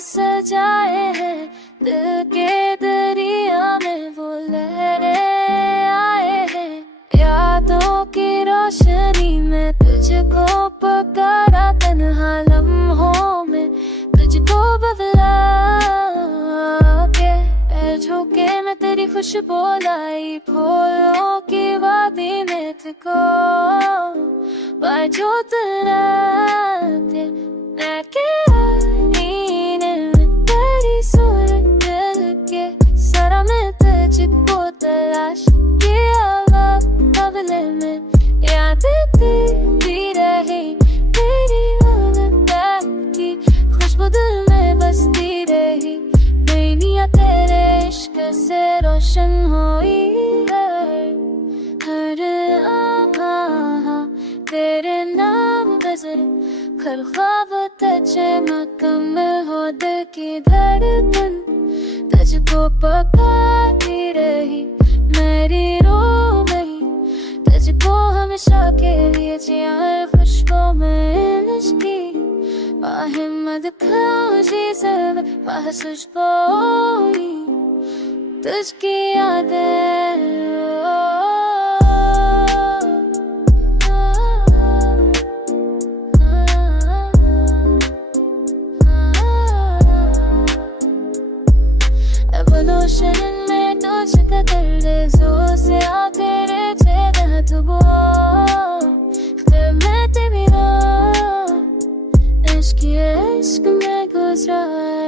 सजाए हैं दिल के दरिया में वो लहरें आए हैं। यादों की रोशनी में तुझको पुकारा, तन्हा लम्हों में तुझको बबला के झोंके में तेरी खुशबू लाई, फूलों की वादी में तुझको बाजो तेरा तलाश किया बगले में यादें तेरी रही, तेरी की खुशबू दिल में बसती रही। दुनिया तेरे इश्क से रोशन हुई हर आहा तेरे नाम गजर हर ख्वाब तुझे मुकम्मल हो दिल की धड़कन तुझको पकाती रही मेरी रूह में, तुझको हमेशा के लिए जिया खुशबू में इश्की हिम्मत खोजी सब पास तुझको तुझकी यादें। Evolution में तुझका दर्द जोर से आके तेरे तुबो फिर मैं तेरी इश्क में गुजरा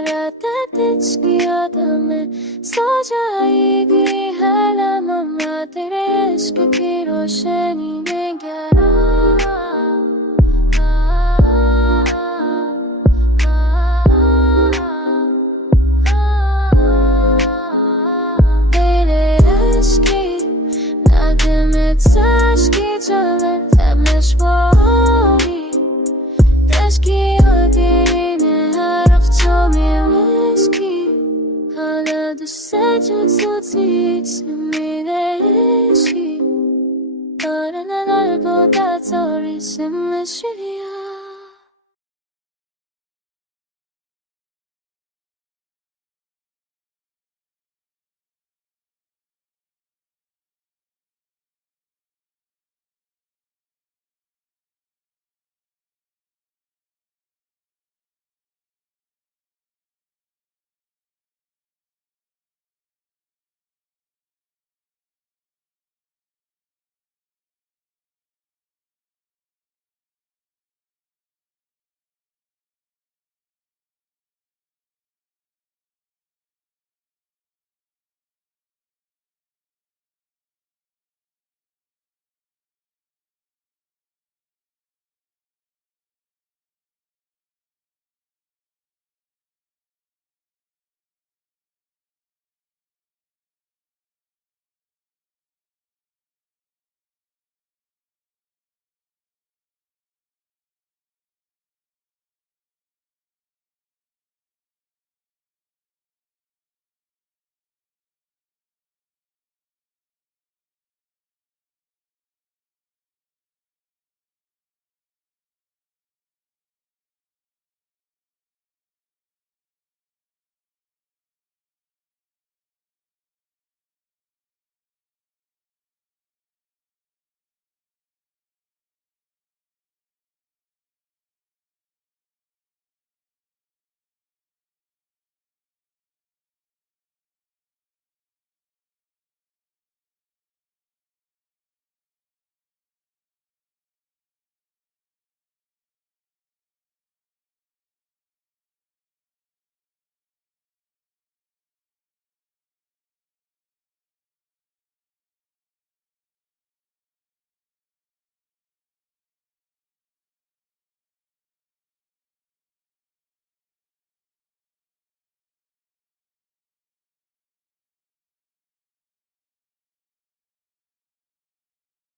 रात तुझकी यादों में सो जाएगी हर लम्हा तेरे इश्क की रोशनी में गहरा। Taşki çalar temiz boğayı, taşki odine her hafta miymiş ki hala düşecek tuti simide ki Karanalar koda tori simleşiyor.